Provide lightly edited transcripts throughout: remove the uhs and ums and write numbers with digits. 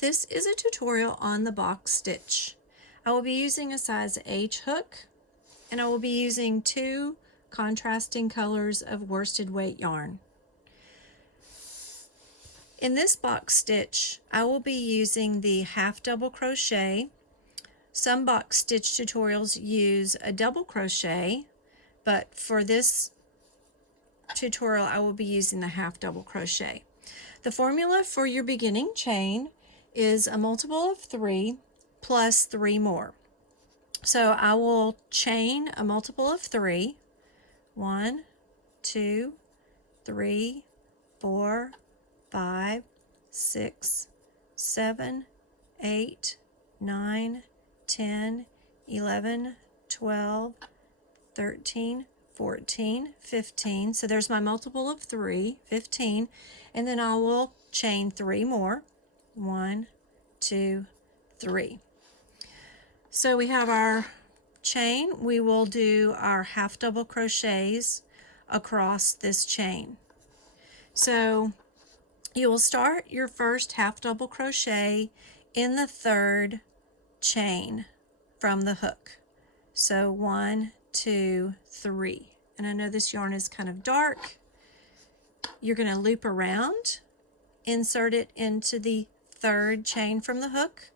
This is a tutorial on the box stitch. I will be using a size H hook, and I will be using 2 contrasting colors of worsted weight yarn. In this box stitch, I will be using the half double crochet. Some box stitch tutorials use a double crochet, but for this tutorial I will be using the half double crochet. The formula for your beginning chain is a multiple of 3 plus 3 more. So I will chain a multiple of 3. 1, 2, 3, 4, 5, 6, 7, 8, 9, 10, 11, 12, 13, 14, 15. So there's my multiple of 3, 15. And then I will chain 3 more. 1, 2, 3. So we have our chain. We will do our half double crochets across this chain. So you will start your first half double crochet in the 3rd chain from the hook. So 1, 2, 3. And I know this yarn is kind of dark. You're going to loop around, insert it into the 3rd chain from the hook,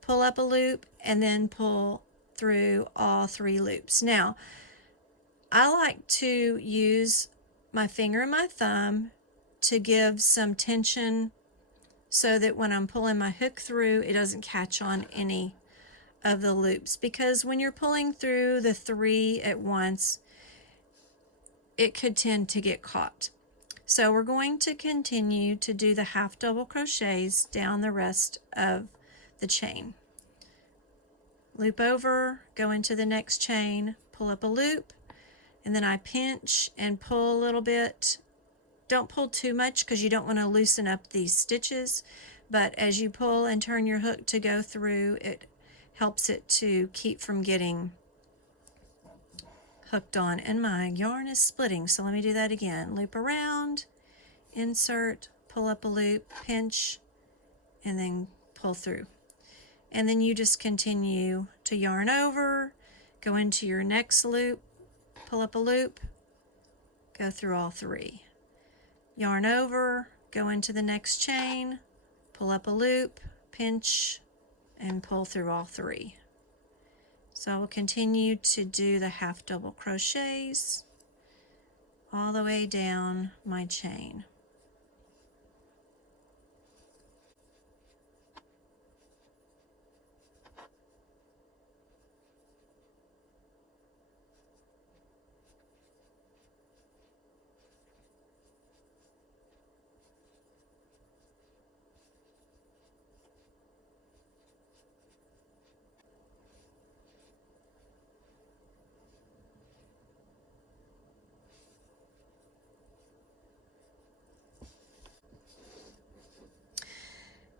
pull up a loop, and then pull through all 3 loops. Now, I like to use my finger and my thumb to give some tension so that when I'm pulling my hook through, it doesn't catch on any of the loops, because when you're pulling through the 3 at once, it could tend to get caught. So we're going to continue to do the half double crochets down the rest of the chain. Loop over, go into the next chain, pull up a loop, and then I pinch and pull a little bit. Don't pull too much because you don't want to loosen up these stitches, but as you pull and turn your hook to go through, it helps it to keep from getting hooked on. And my yarn is splitting, so let me do that again. Loop around, insert, pull up a loop, pinch, and then pull through. And then you just continue to yarn over, go into your next loop, pull up a loop, go through all 3. Yarn over, go into the next chain, pull up a loop, pinch, and pull through all 3. So I will continue to do the half double crochets all the way down my chain.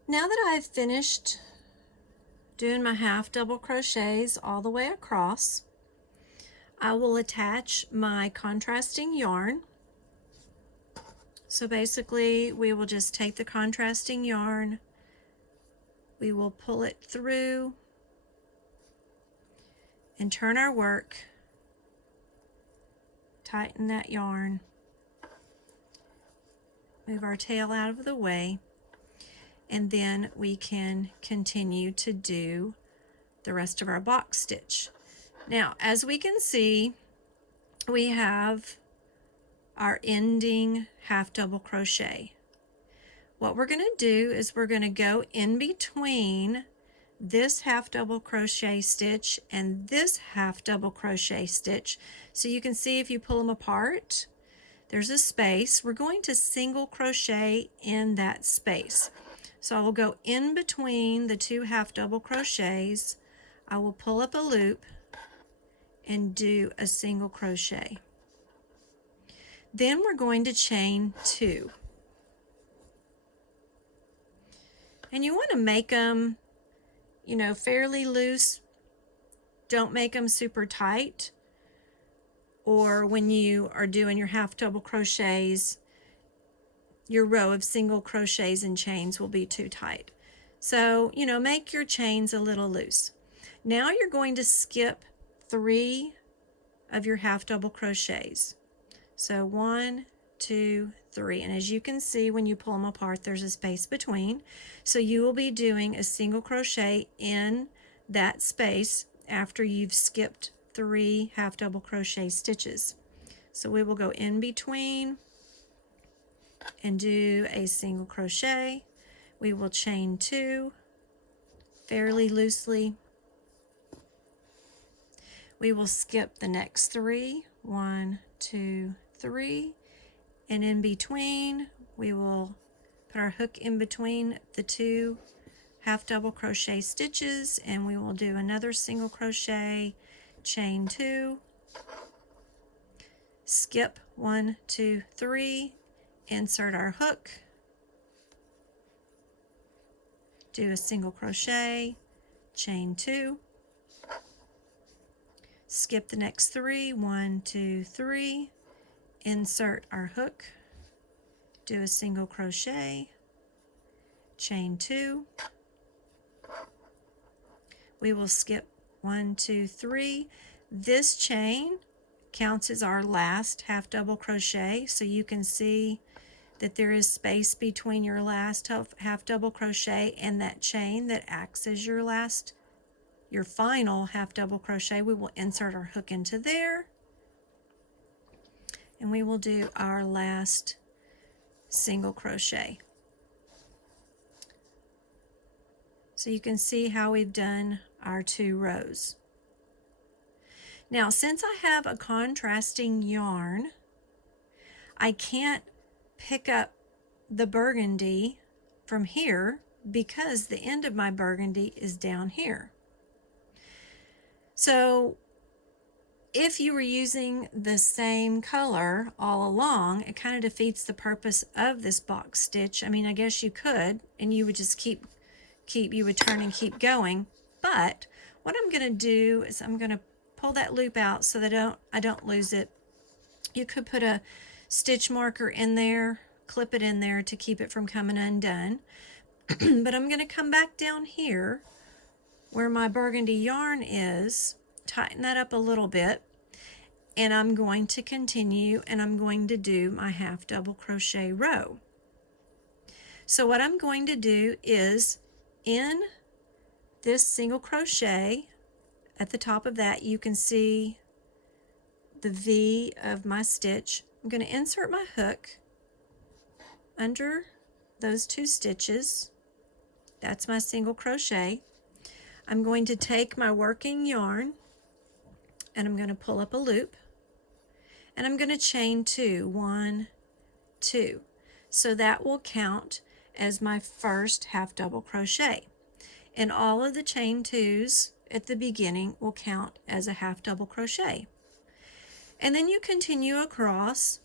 Now that I've finished doing my half double crochets all the way across, I will attach my contrasting yarn. So basically we will just take the contrasting yarn, we will pull it through and turn our work, tighten that yarn, move our tail out of the way, and then we can continue to do the rest of our box stitch. Now, as we can see, we have our ending half double crochet. What we're going to do is we're going to go in between this half double crochet stitch and this half double crochet stitch. So you can see if you pull them apart, there's a space. We're going to single crochet in that space. So I will go in between the 2 half double crochets, I will pull up a loop and do a single crochet. Then we're going to chain 2. And you want to make them, you know, fairly loose. Don't make them super tight, or when you are doing your half double crochets, your row of single crochets and chains will be too tight. So, you know, make your chains a little loose. Now you're going to skip 3 of your half double crochets. So 1, 2, 3. And as you can see, when you pull them apart, there's a space between. So you will be doing a single crochet in that space after you've skipped 3 half double crochet stitches. So we will go in between and do a single crochet. We will chain 2 fairly loosely. We will skip the next 3, 1, 2, 3, and in between we will put our hook in between the 2 half double crochet stitches, and we will do another single crochet, chain 2, skip 1, 2, 3, insert our hook, do a single crochet, chain 2, skip the next 3, 1, 2, 3, insert our hook, do a single crochet, chain 2, we will skip 1, 2, 3. This chain counts as our last half double crochet, so you can see that there is space between your last half double crochet and that chain that acts as your final half double crochet. We will insert our hook into there, and we will do our last single crochet. So you can see how we've done our 2 rows. Now, since I have a contrasting yarn, I can't pick up the burgundy from here because the end of my burgundy is down here. So if you were using the same color all along, it kind of defeats the purpose of this box stitch. I mean, I guess you could, and you would just you would turn and keep going. But what I'm going to do is I'm going to pull that loop out so that I don't lose it. You could put a stitch marker in there, clip it in there to keep it from coming undone. But I'm going to come back down here where my burgundy yarn is, tighten that up a little bit, and I'm going to continue and I'm going to do my half double crochet row. So what I'm going to do is in this single crochet at the top of that, you can see the V of my stitch. I'm going to insert my hook under those 2 stitches. That's my single crochet. I'm going to take my working yarn and I'm going to pull up a loop, and I'm going to chain 2, 1, 2. So that will count as my first half double crochet. And all of the chain 2s at the beginning will count as a half double crochet. And then you continue across,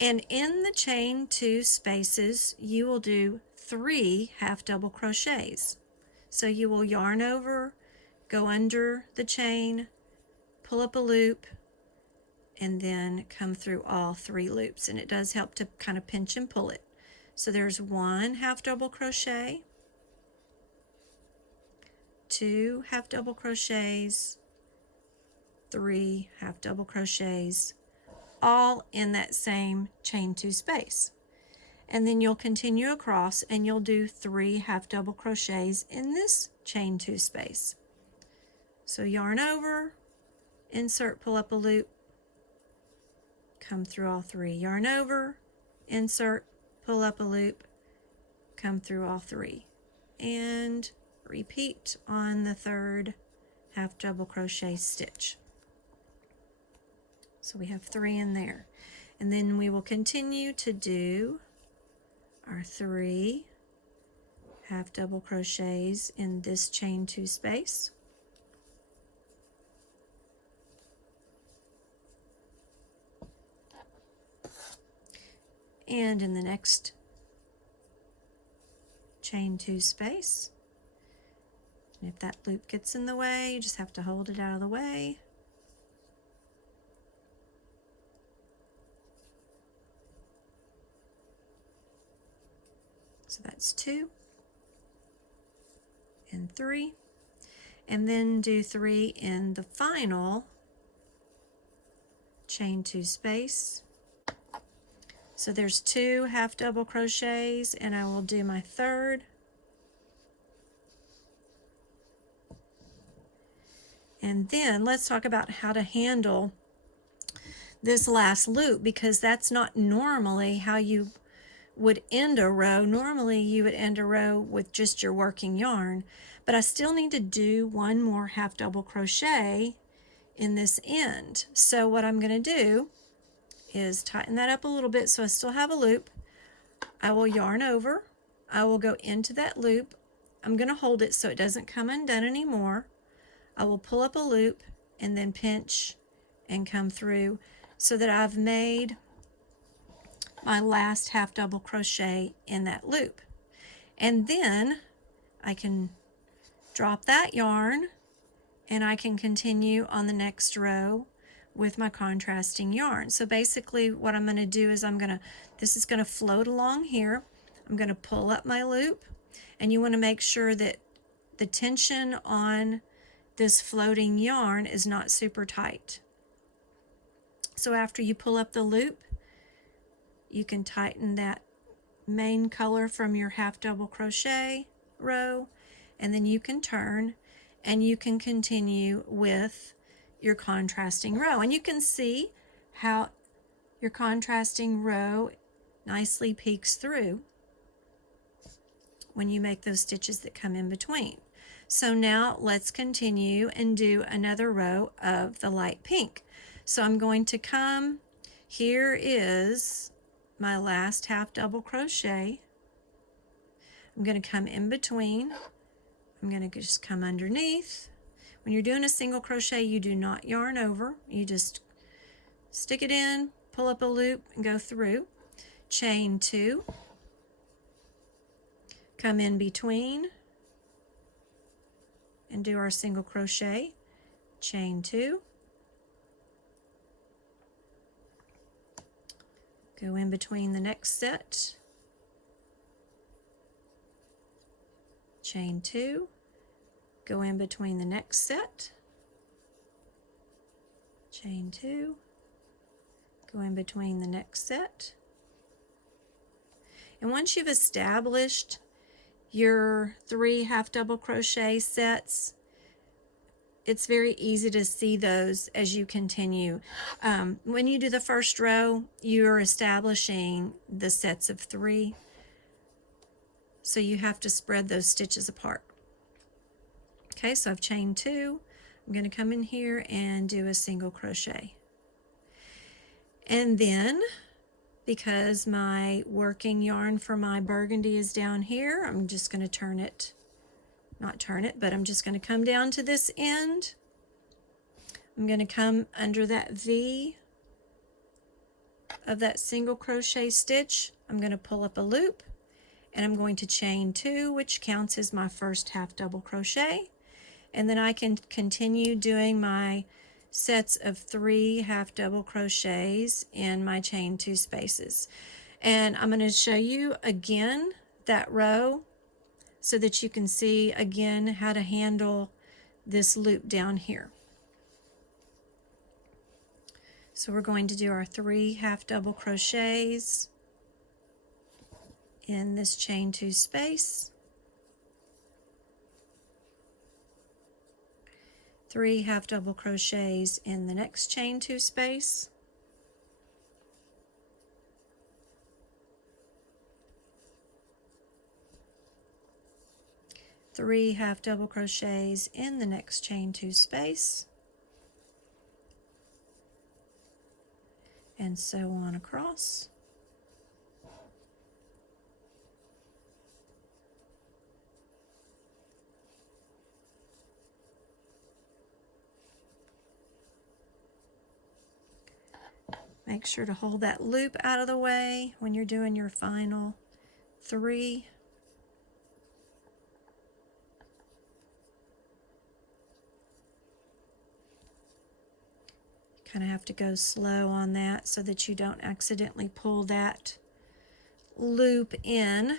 and in the chain 2 spaces you will do 3 half double crochets. So you will yarn over, go under the chain, pull up a loop, and then come through all 3 loops. And it does help to kind of pinch and pull it. So there's 1 half double crochet, 2 half double crochets, 3 half double crochets, all in that same chain 2 space. And then you'll continue across and you'll do 3 half double crochets in this chain 2 space. So yarn over, insert, pull up a loop, come through all 3. Yarn over, insert, pull up a loop, come through all 3. And repeat on the 3rd half double crochet stitch. So we have 3 in there. And then we will continue to do our 3 half double crochets in this chain 2 space. And in the next chain 2 space. And if that loop gets in the way, you just have to hold it out of the way. So that's 2. and 3, and then do 3 in the final chain 2 space. So there's 2 half double crochets, and I will do my third. And then let's talk about how to handle this last loop, because that's not normally how you would end a row. Normally you would end a row with just your working yarn, but I still need to do one more half double crochet in this end. So what I'm going to do is tighten that up a little bit so I still have a loop. I will yarn over, I will go into that loop, I'm going to hold it so it doesn't come undone anymore. I will pull up a loop and then pinch and come through so that I've made my last half double crochet in that loop. And then I can drop that yarn and I can continue on the next row with my contrasting yarn. So basically what I'm going to do is this is going to float along here. I'm going to pull up my loop, and you want to make sure that the tension on this floating yarn is not super tight. So after you pull up the loop, you can tighten that main color from your half double crochet row, and then you can turn and you can continue with your contrasting row. And you can see how your contrasting row nicely peeks through when you make those stitches that come in between. So now let's continue and do another row of the light pink. So I'm going to come, here is my last half double crochet. I'm going to come in between. I'm going to just come underneath. When you're doing a single crochet, you do not yarn over. You just stick it in, pull up a loop, and go through. Chain 2. Come in between and do our single crochet. Chain 2. Go in between the next set. Chain 2. Go in between the next set. Chain 2. Go in between the next set. And once you've established your 3 half double crochet sets, it's very easy to see those as you continue. When you do the first row, you're establishing the sets of 3, so you have to spread those stitches apart. Okay, so I've chained 2. I'm going to come in here and do a single crochet. And then, because my working yarn for my burgundy is down here, I'm just going to turn it, not turn it, but I'm just going to come down to this end. I'm going to come under that V of that single crochet stitch. I'm going to pull up a loop, and I'm going to chain 2, which counts as my first half double crochet. And then I can continue doing my sets of 3 half double crochets in my chain 2 spaces. And I'm going to show you again that row so that you can see again how to handle this loop down here. So we're going to do our 3 half double crochets in this chain 2 space. 3 half double crochets in the next chain 2 space. Three half double crochets in the next chain 2 space, and so on across. Make sure to hold that loop out of the way when you're doing your final 3. Kind of have to go slow on that so that you don't accidentally pull that loop in.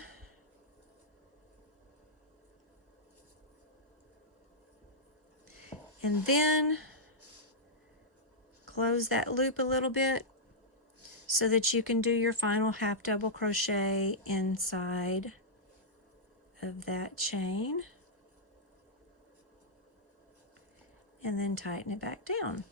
And then close that loop a little bit so that you can do your final half double crochet inside of that chain, and then tighten it back down.